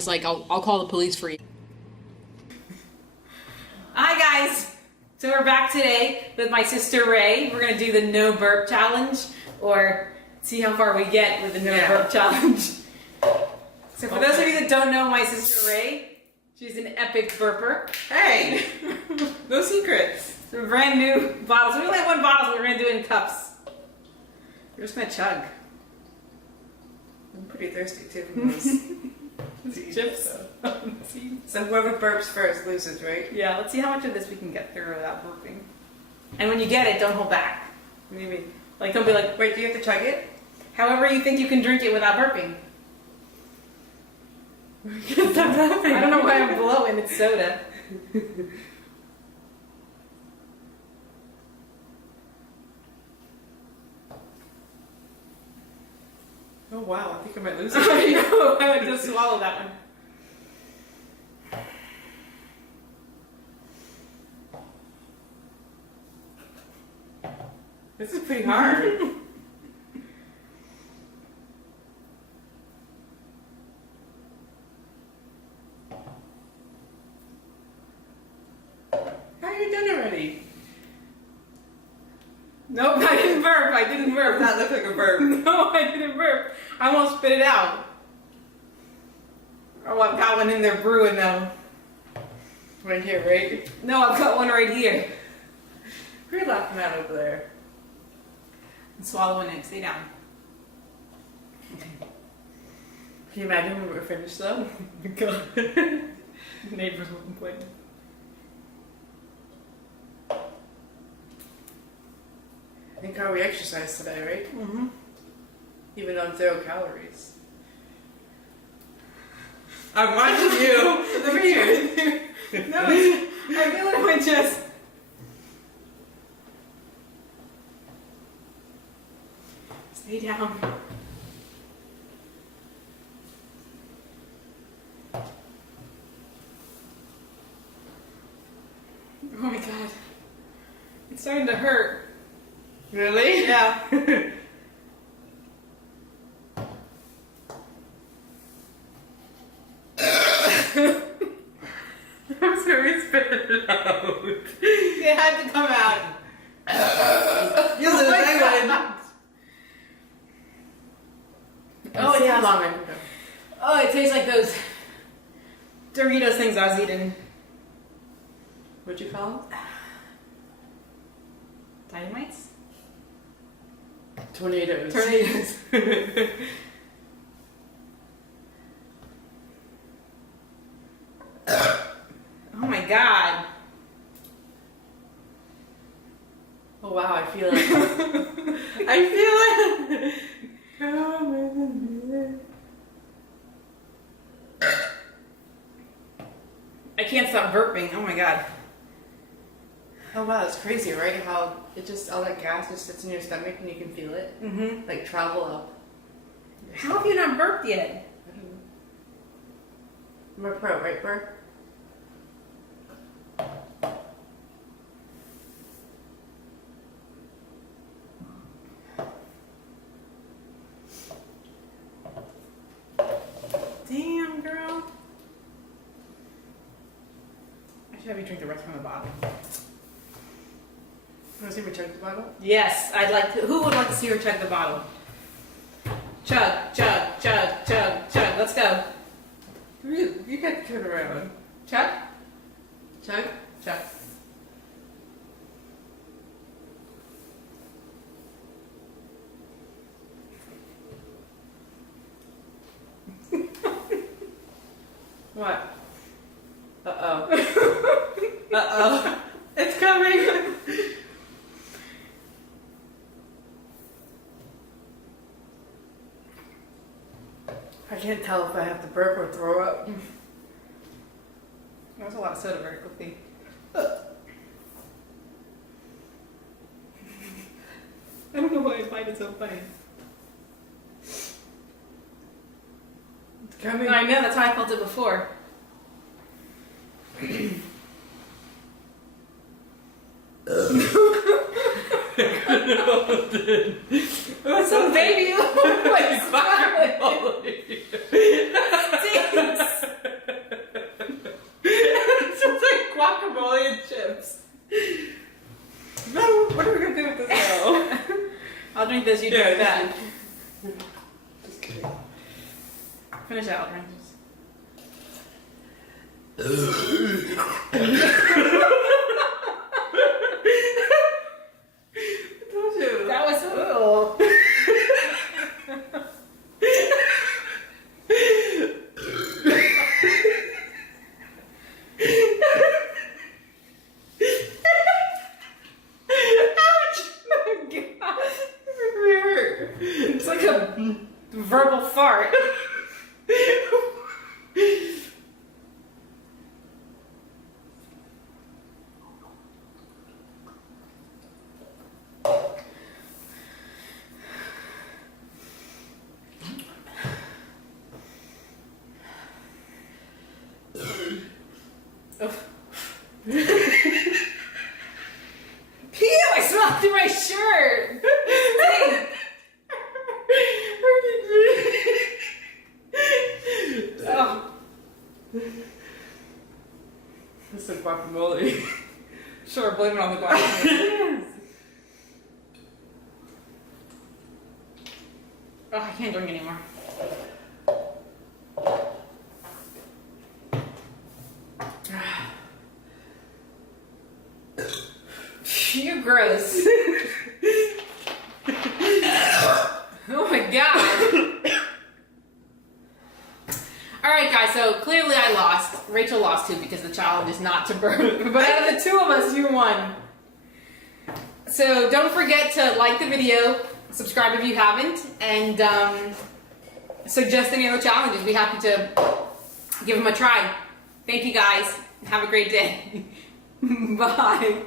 was like, I'll call the police for you. Hi guys! So we're back today with my sister Ray. We're gonna do the no burp challenge, or see how far we get with the no burp challenge. So for those of you that don't know my sister Ray, she's an epic burper. Hey! No secrets. So brand new bottles. We only have one bottle, so we're gonna do it in cups. We're just gonna chug. I'm pretty thirsty too from those Chips. So whoever burps first loses, right? Yeah, let's see how much of this we can get through without burping. And when you get it, don't hold back. What do you mean? Like, don't be like, Wait, do you have to chug it? however you think you can drink it without burping. I don't know why I'm blowing, it's soda. Oh wow, I think I might lose it. I know, I would just swallow that one. This is pretty hard. How are you done already? Nope, I didn't burp, I didn't burp. Does that look like a burp? No, I didn't burp. I almost spit it out. Oh, I've got one in there brewing though. Right here, right? No, I've got one right here. Who are you laughing at over there? I'm swallowing it, stay down. Can you imagine when we're finished though? God. Neighbors will complain. I think how we exercise today, right? Mm-hmm. Even on 0 calories. I'm watching you! Over here! No, I feel it in my chest. Stay down. Oh my god. It's starting to hurt. Really? Yeah. I'm sorry, spit it out. It had to come out. You're the big one. Oh, See it how tastes, long I can go. oh, it tastes like those Doritos things I was eating. What'd you call them? Dynamites? Tornadoes. Tornadoes. Oh my god. Oh wow, I feel it. I feel it. I can't stop burping. Oh my god. Oh wow, it's crazy, right? How it just, all that gas just sits in your stomach and you can feel it. Mm-hmm. Like travel up. How have you not burped yet? I don't know. I'm a pro, right, Burp? Damn, girl. I should have you drink the rest from the bottle. Want to see me chug the bottle? Yes, I'd like to. Who would like to see her chug the bottle? Chug, chug, chug, chug, chug. Let's go. You got to turn around. Chug, Chug? chug. What? Uh-oh. Uh-oh. It's coming! I can't tell if I have to burp or throw up. That was a lot of soda very quickly. I don't know why I find it so funny. It's coming. I know, that's how I felt it before. What's up, baby? Oh my god! Stinks. drink this, you drink that. Just kidding. Finish out, Ren. That was it's like a verbal fart. Pew! I smelled through my shirt. Oh. That's like guacamole. Sure, blame it on the guacamole. Oh, I can't drink anymore. You're gross. Oh my god. Alright guys, so clearly I lost. Rachel lost too because the challenge is not to burp. But out of the two of us, you won. So don't forget to like the video, subscribe if you haven't, and suggest any other challenges. Be happy to give them a try. Thank you guys. Have a great day. Bye.